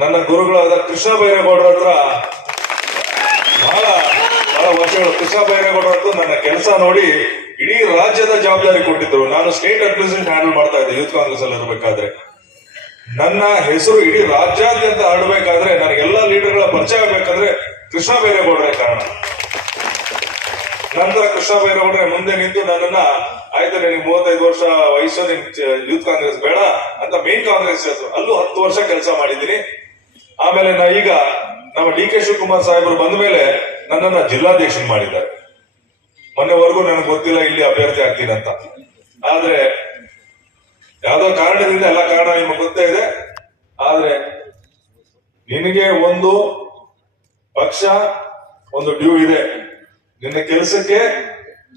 ನನ್ನ ಗುರುಗಳಾದ ಕೃಷ್ಣ ಬೈರೇಗೌಡರ ಹತ್ರ ಬಹಳ ಬಹಳ ವರ್ಷಗಳು ಕೃಷ್ಣ ಬೈರೇಗೌಡರ ಹತ್ರ ನನ್ನ ಕೆಲಸ ನೋಡಿ ಇಡೀ ರಾಜ್ಯದ ಜವಾಬ್ದಾರಿ ಕೊಟ್ಟಿದ್ರು. ನಾನು ಸ್ಟೇಟ್ ರೆಪ್ರೆಸೆಂಟ್ ಹ್ಯಾಂಡಲ್ ಮಾಡ್ತಾ ಇದ್ದೆ ಯೂತ್ ಕಾಂಗ್ರೆಸ್ ಅಲ್ಲಿ ಇರಬೇಕಾದ್ರೆ. ನನ್ನ ಹೆಸರು ಇಡೀ ರಾಜ್ಯಾದ್ಯಂತ ಹರಡಬೇಕಾದ್ರೆ ನನಗೆಲ್ಲ ಲೀಡರ್ಗಳ ಪರಿಚಯ ಆಗ್ಬೇಕಂದ್ರೆ ಕೃಷ್ಣ ಬೈರೇಗೌಡರೇ ಕಾರಣ. ನಂತರ ಕೃಷ್ಣ ಬೈರೇಗೌಡರೇ ಮುಂದೆ ನಿಂತು ನನ್ನನ್ನ ಆಯ್ತು ನಿಮ್ಗೆ ಮೂವತ್ತೈದು ವರ್ಷ ವಯಸ್ಸು, ನಿಮ್ ಯೂತ್ ಕಾಂಗ್ರೆಸ್ ಬೇಡ ಅಂತ ಮೇನ್ ಕಾಂಗ್ರೆಸ್ ಅಲ್ಲೂ ಹತ್ತು ವರ್ಷ ಕೆಲಸ ಮಾಡಿದ್ದೀನಿ. ಆಮೇಲೆ ನಾ ಈಗ ನಮ್ಮ ಡಿ ಕೆ ಶಿವಕುಮಾರ್ ಸಾಹೇಬರು ಬಂದ ಮೇಲೆ ನನ್ನನ್ನ ಜಿಲ್ಲಾಧ್ಯಕ್ಷನ್ ಮಾಡಿದ್ದಾರೆ. ಮೊನ್ನೆವರೆಗೂ ನನಗೆ ಗೊತ್ತಿಲ್ಲ ಇಲ್ಲಿ ಅಭ್ಯರ್ಥಿ ಆಗ್ತೀನಿ ಅಂತ. ಆದ್ರೆ ಯಾವ್ದೋ ಕಾರಣದಿಂದ ಎಲ್ಲ ಕಾರಣ ನಿಮಗೆ ಗೊತ್ತೇ ಇದೆ. ಆದ್ರೆ ನಿನಗೆ ಒಂದು ಪಕ್ಷ, ಒಂದು ಡ್ಯೂ ಇದೆ. ನಿನ್ನ ಕೆಲಸಕ್ಕೆ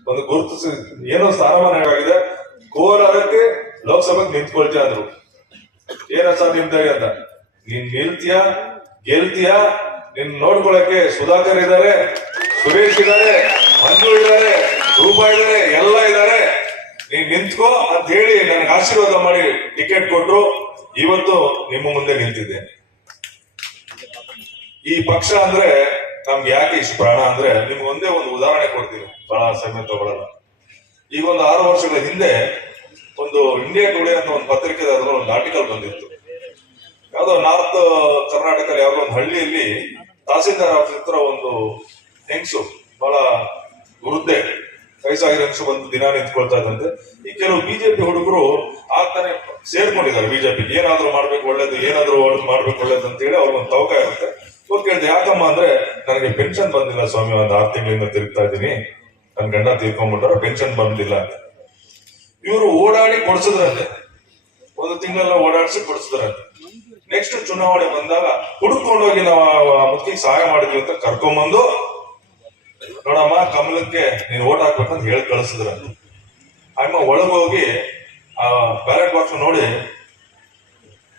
ಒಂದು ಗುರುತು ಏನೋ ಸ್ಥಾನಮಾನ ಆಗಿದೆ ಕೋಲಾರಕ್ಕೆ ಲೋಕಸಭೆಗೆ ನಿಂತ್ಕೊಳ್ತೀಯ ಅಂದ್ರು ಏನ ನಿಮ್ದಾಗಿ ಅಂತ. ನೀನ್ ಗೆಲ್ತೀಯ ಗೆಲ್ತೀಯ ನಿನ್ ನೋಡ್ಕೊಳಕ್ಕೆ ಸುಧಾಕರ್ ಇದ್ದಾರೆ, ಸುರೇಶ್ ಇದ್ದಾರೆ, ಮಂಜು ಇದ್ದಾರೆ, ರೂಪಾ ಇದ್ದಾರೆ, ಎಲ್ಲ ಇದ್ದಾರೆ. ನೀನ್ ನಿಂತ್ಕೋ ಅಂತ ಹೇಳಿ ನನಗೆ ಆಶೀರ್ವಾದ ಮಾಡಿ ಟಿಕೆಟ್ ಕೊಟ್ರು. ಇವತ್ತು ನಿಮ್ಮ ಮುಂದೆ ನಿಂತಿದ್ದೇನೆ. ಈ ಪಕ್ಷ ಅಂದ್ರೆ ನಮ್ಗೆ ಯಾಕೆ ಇಷ್ಟು ಪ್ರಾಣ ಅಂದ್ರೆ ನಿಮ್ಗೆ ಒಂದೇ ಒಂದು ಉದಾಹರಣೆ ಕೊಡ್ತೀನಿ. ಬಹಳ ಸಮಯ ತಗೊಳ್ಳಲ್ಲ. ಈಗ ಒಂದು ಆರು ವರ್ಷಗಳ ಹಿಂದೆ ಒಂದು ಇಂಡಿಯಾ ಟುಡೇ ಅಂತ ಒಂದು ಪತ್ರಿಕೆ ಒಂದು ಆರ್ಟಿಕಲ್ ಬಂದಿತ್ತು. ಯಾವ್ದೋ ನಾರ್ತ್ ಕರ್ನಾಟಕದ ಯಾವುದೋ ಒಂದು ಹಳ್ಳಿಯಲ್ಲಿ ತಹಸೀಲ್ದಾರ್ ಆಫೀಸ್ ಹತ್ರ ಒಂದು ಹೆಂಗ್ಸು ಬಹಳ ವೃದ್ಧೆ ವಯಸ್ಸಾಗಿರೋ ಹೆಂಗ್ಸು ಬಂದು ದಿನ ನಿಂತ್ಕೊಳ್ತಾ ಇದ್ದಂತೆ. ಈ ಕೆಲವು ಬಿಜೆಪಿ ಹುಡುಗರು ಆಗ್ತಾನೆ ಸೇರ್ಕೊಂಡಿದ್ದಾರೆ ಬಿಜೆಪಿ ಏನಾದ್ರೂ ಮಾಡ್ಬೇಕು ಒಳ್ಳೇದು, ಏನಾದ್ರೂ ಮಾಡ್ಬೇಕು ಒಳ್ಳೇದು ಅಂತ ಹೇಳಿ ಅವ್ರಿಗೊಂದು ತವಕ ಇರುತ್ತೆ. ಹೋಗಿ ಕೇಳಿದೆ, ಯಾಕಮ್ಮ ಅಂದ್ರೆ ನನಗೆ ಪೆನ್ಷನ್ ಬಂದಿಲ್ಲ ಸ್ವಾಮಿ, ಒಂದು ಆರು ತಿಂಗಳಿಂದ ತಿರುಗ್ತಾ ಇದ್ದೀನಿ. ನನ್ನ ಗಂಡ ತೀರ್ಕೊಂಡ್ಬಿಟ್ಟಾರ ಪೆನ್ಷನ್ ಬಂದಿಲ್ಲ ಅಂತ. ಇವರು ಓಡಾಡಿ ಕೊಡ್ಸಿದ್ರಂತೆ. ಒಂದು ತಿಂಗಳ ಓಡಾಡಿಸಿ ಕೊಡಿಸಿದ್ರಂತೆ. ನೆಕ್ಸ್ಟ್ ಚುನಾವಣೆ ಬಂದಾಗ ಹುಡುಕೊಂಡೋಗಿ ನಾವು ಮುಖ್ಯ ಸಹಾಯ ಮಾಡಿದ್ವಿ ಅಂತ ಕರ್ಕೊಂಬಂದು, ನೋಡಮ್ಮ, ಕಮಲಕ್ಕೆ ನೀನ್ ಓಟ್ ಹಾಕ್ಬೇಕಂತ ಹೇಳಿ ಕಳಿಸಿದ್ರ. ಅಮ್ಮ ಒಳಗೋಗಿ ಆ ಬ್ಯಾಲೆಟ್ ಬಾಕ್ಸ್ ನೋಡಿ,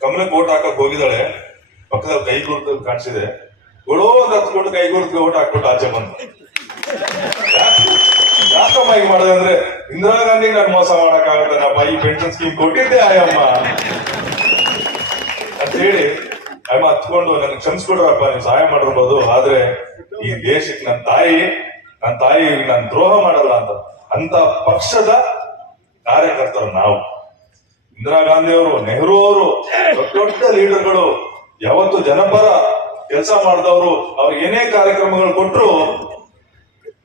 ಕಮಲಕ್ಕೆ ಓಟ್ ಹಾಕಕ್ ಹೋಗಿದ್ದಾಳೆ. ಪಕ್ಕದಲ್ಲಿ ಕೈ ಗುರುತು ಕಾಣಿಸಿದೆ. ಒಳಗೆ ಹತ್ಕೊಂಡು ಕೈ ಗುರುತು ಓಟ್ ಹಾಕ್ಬಿಟ್ಟು ಆಚೆ ಬಂದು ಯಾಕಮ್ಮ ಈಗ ಮಾಡಿದ್ರೆ ಇಂದಿರಾ ಗಾಂಧಿ ನಾನು ಮೋಸ ನಮ್ಮ ಈ ಪೆನ್ಷನ್ ಸ್ಕೀಮ್ ಕೊಟ್ಟಿದ್ದೆ ಆಯಮ್ಮ. ಅಂತ ಹೇಳಿ, ಅಮ್ಮ ಹತ್ಕೊಂಡು ನನಗೆ ಕ್ಷಮಿಸ್ಬಿಡ್ರಪ್ಪ, ನೀವು ಸಹಾಯ ಮಾಡಿರ್ಬೋದು, ಆದ್ರೆ ಈ ದೇಶಕ್ಕೆ ನನ್ನ ತಾಯಿ ನನ್ನ ತಾಯಿ ನನ್ನ ದ್ರೋಹ ಮಾಡಲ್ಲ ಅಂತ. ಅಂತ ಪಕ್ಷದ ಕಾರ್ಯಕರ್ತರು ನಾವು. ಇಂದಿರಾ ಗಾಂಧಿ ಅವರು ನೆಹರು ಅವರು, ದೊಡ್ಡ ದೊಡ್ಡ ಲೀಡರ್ಗಳು, ಯಾವತ್ತು ಜನಪರ ಕೆಲಸ ಮಾಡಿದವರು, ಅವ್ರು ಏನೇ ಕಾರ್ಯಕ್ರಮಗಳು ಕೊಟ್ಟರು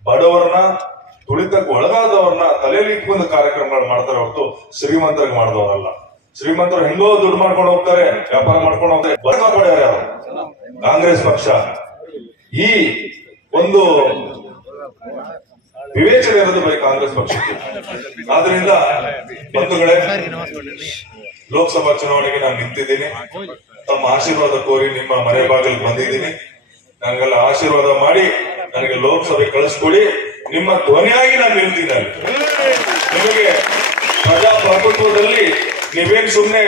ಬಡವರನ್ನ, ತುಳಿತಕ್ಕೆ ಒಳಗಾದವ್ರನ್ನ ತಲೆಯಲ್ಲಿ ಇಟ್ಕೊಂಡು ಕಾರ್ಯಕ್ರಮಗಳು ಮಾಡ್ತಾರೆ ಹೊರತು ಶ್ರೀಮಂತರಿಗೆ ಮಾಡಿದವರಲ್ಲ. ಶ್ರೀಮಂತರು ಹೆಂಗೋ ದುಡ್ಡು ಮಾಡ್ಕೊಂಡು ಹೋಗ್ತಾರೆ, ವ್ಯಾಪಾರ ಮಾಡ್ಕೊಂಡು ಹೋಗ್ತಾರೆ ಬರ್ತಾರೆ ಯಾರು? ಕಾಂಗ್ರೆಸ್ ಪಕ್ಷ. ಈ ಒಂದು ವಿವೇಚನೆ ಇರೋದು ಬರೀ ಕಾಂಗ್ರೆಸ್ ಪಕ್ಷಕ್ಕೆ ಆದ್ರಿಂದ ಬಂಧುಗಳೇ, ಲೋಕಸಭಾ ಚುನಾವಣೆಗೆ ನಾನು ನಿಂತಿದ್ದೀನಿ. ತಮ್ಮ ಆಶೀರ್ವಾದ ಕೋರಿ ನಿಮ್ಮ ಮನೆ ಬಾಗಿಲು ಬಂದಿದ್ದೀನಿ. ನನಗೆಲ್ಲ ಆಶೀರ್ವಾದ ಮಾಡಿ ನನಗೆ ಲೋಕಸಭೆ ಕಳಿಸ್ಕೊಡಿ. ನಿಮ್ಮ ಧ್ವನಿಯಾಗಿ ನಾನು ನಿಲ್ತೀನಿ ನಿಮಗೆ ಪ್ರಜಾಪ್ರಭುತ್ವದಲ್ಲಿ ನೀವೇನ್ ಸುಮ್ಮನೆ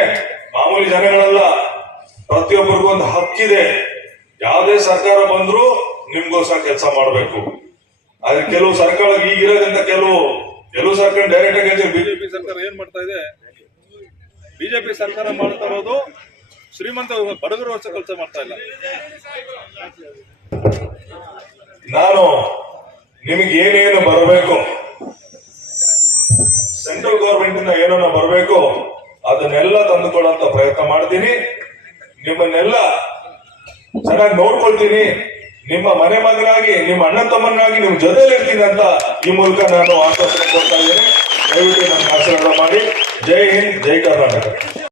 ಮಾಮೂಲಿ ಜನಗಳಲ್ಲ ಪ್ರತಿಯೊಬ್ಬರಿಗೂ ಒಂದು ಹಕ್ಕಿದೆ. ಯಾವುದೇ ಸರ್ಕಾರ ಬಂದ್ರು ನಿಮ್ಗೋಸ್ಕರ ಕೆಲಸ ಮಾಡಬೇಕು. ಆದ್ರೆ ಕೆಲವು ಸರ್ಕಾರ ಈಗಿರೋದ್ರಿಂದ ಕೆಲವು ಕೆಲವು ಸರ್ಕಾರ ಡೈರೆಕ್ಟ್ ಆಗಿ ಬಿಜೆಪಿ ಸರ್ಕಾರ ಏನ್ ಮಾಡ್ತಾ ಇದೆ? ಬಿಜೆಪಿ ಸರ್ಕಾರ ಮಾಡ್ತಾ ಇರೋದು ಶ್ರೀಮಂತ ಬಡಗರು ವರ್ಷ ಕೆಲಸ ಮಾಡ್ತಾ ಇಲ್ಲ. ನಾನು ನಿಮಗೆ ಏನೇನು ಬರಬೇಕು? ಅದನ್ನೆಲ್ಲ ತಂದುಕೊಳ್ಳುವಂತ ಪ್ರಯತ್ನ ಮಾಡ್ತೀನಿ. ನಿಮ್ಮನ್ನೆಲ್ಲ ಚೆನ್ನಾಗಿ ನೋಡ್ಕೊಳ್ತೀನಿ. ನಿಮ್ಮ ಮನೆ ಮಗನಾಗಿ, ನಿಮ್ಮ ಅಣ್ಣ ತಮ್ಮನಾಗಿ ನಿಮ್ ಜೊತೆಲಿ ಇರ್ತೀನಿ ಅಂತ ಈ ಮೂಲಕ ನಾನು ಆಶ್ವಾಸನೆ ಕೊಡ್ತಾ ಇದ್ದೀನಿ. ದಯವಿಟ್ಟು ನನ್ನ ಆಶೀರ್ವಾದ ಮಾಡಿ. ಜೈ ಹಿಂದ್, ಜೈ ಕರ್ನಾಟಕ.